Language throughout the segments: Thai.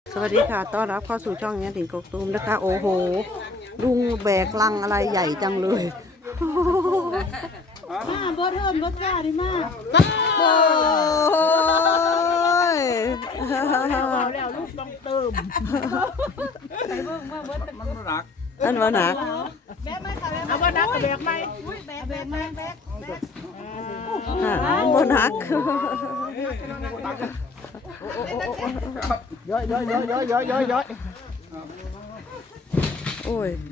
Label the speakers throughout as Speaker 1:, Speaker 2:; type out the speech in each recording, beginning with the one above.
Speaker 1: สวัสดีค่ะต้อนรับเข้าสู่ช่องนี้ถึงกกตูมนะคะโอ้โหลุงแบกลังอะไรใหญ่จังเลย
Speaker 2: มาบดเฮิร์นบดจ้าดิมา
Speaker 1: โอ้ย
Speaker 2: แล้วลูกต้องเติมใส่เบิ่งว่าบดมันหนัก
Speaker 1: อันวะนะ
Speaker 2: แบกไหมค่ะเอาว่านักแบกไหมแบกไหมแบก
Speaker 1: บนหัก
Speaker 2: ย้อย
Speaker 1: โอ้ย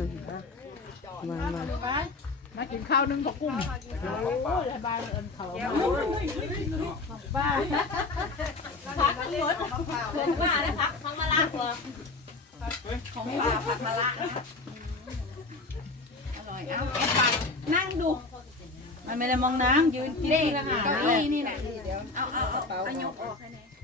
Speaker 2: มากินข้าวนึ่งกับกุ้งโอ้ยบ้านเอิญเขาบ้านพักหมดของบ้านนะพักของมะละหัวของป้าผักมะละอร่อยเอาแอบปังนั่งดูมันไม่ได้มองน้ำยืนกินนี่ละค่ะเก้าอี้นี่แหละเอายกออกให้แน่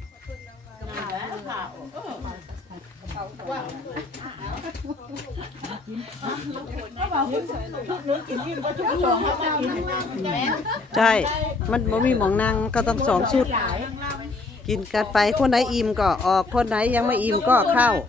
Speaker 1: ใช่มันบ่มีหมองนั่งก็ต้องสองชุดกินกันไปคนไหนอิ่มก็ออกคนไหนยังไม่อิ่มก็เข้า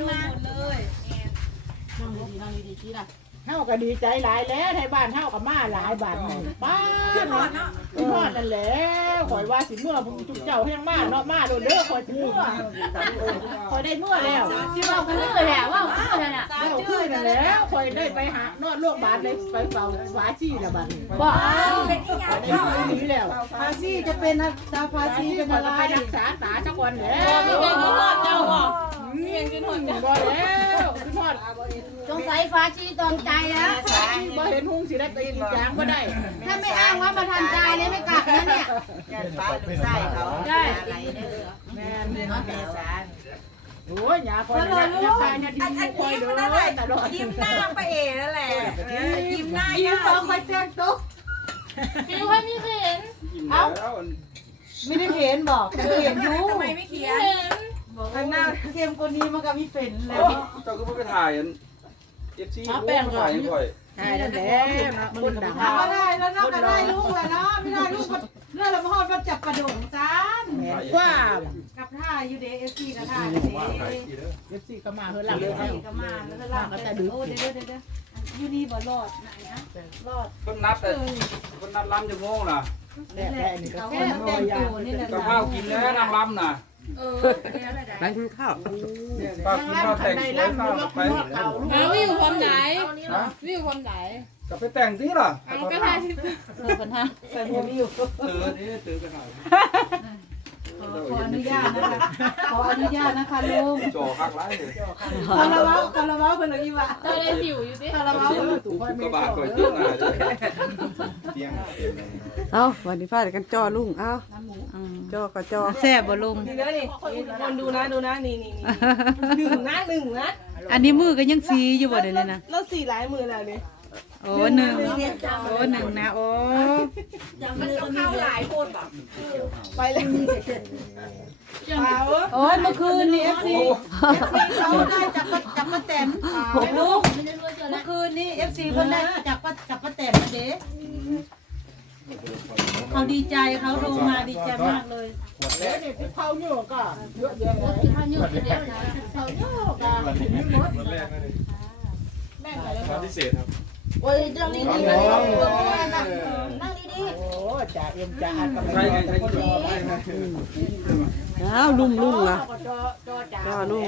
Speaker 2: เฮาก็ดีใจหลายแล้วในบ้านเฮาก็มาหลายบาทป้าเนาะพี่ฮอดนั่นแหละข่อยว่าสิเมื่อจุกเจ้าแห้งมาเนาะมาโดนเด้อข่อยสิเมื่อข่อยได้เมื่อแล้วสิว่าเมื่อแหละว่าเมื่อนั่นน่ะแล้วคือนั่นแล้วข่อยได้ไปหานอนโรงพยาบาลเลยไปเฝ้าฟ้าชีละบัดนี้บ่เป็นอีหยังเข้าดีแล้วฟ้าชีจะเป็นตาฟ้าชีเป็นอะไรไปรักษาตาจักวันแล้วมีเงินกินฮอดเจ้าบ่มีเงินกินฮอดบ่แล้วกินฮอด
Speaker 3: สงสัยฟ้าชีตองใจนะ
Speaker 2: บ่เห็นหุ้งสิได้ไปกินยางบ่ได้
Speaker 3: ถ้าไม่อ้างว่ามาทันใจเนี่ยไม่กลับนะเนี่ย
Speaker 2: ฟ้าลูกไส้เขาได้แม่นเนาะแม่สารโอ้ยอย่าคอยอย่าตายอย่าดิ้นคอยเด้อตลอด
Speaker 3: ยิ้มหน้าไปเอ๋นั่นแหละยิ้มหน้า
Speaker 2: ยิ้มพอคอยแจ้งตุ๊ก
Speaker 3: คิวให้มีเห็น
Speaker 2: เอ้าไม่ได้เห็นบอกเห็นอยู่
Speaker 3: ทำไมไม่เขียน
Speaker 2: ข้างหน้าเข้มกว่านี้มันก็มีเป็นแล้ว
Speaker 4: เจ้าก็ไปถ่ายFC แป้งถ่ายบ่อย
Speaker 2: ถ่ายแล้วแหละคนดังก็ได้แล้วนอกก็ได้ลูกแล้วเนาะไม่ได้ลูกก็เรื่องละพอดมันจับกระดงซานว่ากับท่าอยู่เด้FCกับท่าเด้FCก็มาเฮือหลังเด้อก็มาแล้วหลังก็แต่ดึกโอ้เด้ออยู่นี่บ่รอดไหนนะรอด
Speaker 4: เพิ่นนัดล้ำจะโมงน่ะ
Speaker 2: แน่ๆนี่ก็แต่งตัวนี่แหละ
Speaker 4: กับข้าวกินแล้วนางล้ำน่ะ
Speaker 1: ไปกินข้าว
Speaker 4: ป้ากินข้าวแต่งสวยข้าวไป
Speaker 3: วิวความไหนวิวความไหน
Speaker 4: ก็ไปแต่งที่ล่ะ
Speaker 3: ก็ได้ปัญหา
Speaker 2: แต่ผมอยู่
Speaker 4: ตื่นไปถ่าย
Speaker 2: ขออนุญาตนะคะขออนุญาตนะคะลุง
Speaker 4: จ่อคักหลายเลย
Speaker 2: คาราบาวเป็นอะไรวะ
Speaker 3: จะได้สิวอยู่ดิ
Speaker 2: คาราบาวเป็นตู้ค่อยไม่
Speaker 4: ก็บาดก่อยเรื่องอะไร
Speaker 1: เอาวันนี้พากันจ่อลุงเอาจ่อก็จ่อแซ่บบ่ลุง
Speaker 2: คนดูนะนี่หนึ่งนะ
Speaker 1: อันนี้มือก็ยังสีอยู่บ่ได้เลยนะ
Speaker 2: แล้วสีหลายมือแล้วเนี่ย
Speaker 1: โอ้หนึ่งนะโอ้
Speaker 3: มันต้องเข้าหลายโคตรแบบ
Speaker 2: ไปเลยโอ้ยเมื่อคืนนี้FCเขาได้จับป้าแตนลูกเมื่อคืนนี้FCคนได้จับป้าแตนมาเด้เขาดีใจเขาลงมาดีใจมากเลยแล้วนี่ที่เขาเยอะก็เยอะแยะเลย
Speaker 3: เขาเยอะเยอะนะ
Speaker 2: เขาเยอะก็แม่
Speaker 4: มาพิเศษครับ
Speaker 3: โอ้ยนั่งดีๆนั่งดี
Speaker 2: ๆโอ้จ่าเอ็มจ่ากับ
Speaker 4: ใช่คนรอไป
Speaker 1: อ้าวลุงนะจ่อลุง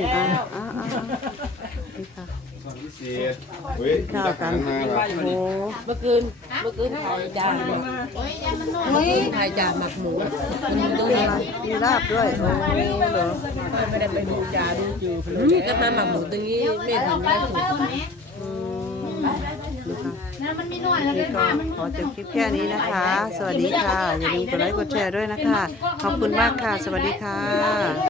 Speaker 4: พิเศษ
Speaker 1: ข้าวกันโอ้
Speaker 3: เมื่อคืนถ่ายจานถ่ายจานหมักหมู
Speaker 1: มีลาบด้วยโอ้เหรอ
Speaker 2: ไม่ได้ไปดูจาดูอยู่
Speaker 3: เลยก็มาหมักหมูตรงนี้ไม่ทำได้ถูกมันมีหน่อยแล้วก็
Speaker 1: ขอจบคลิปแค่นี้นะคะ สวัสดีค่ะอย่าลืมกดไลค์กดแชร์ด้วยนะคะขอบคุณมากค่ะสวัสดีค่ะ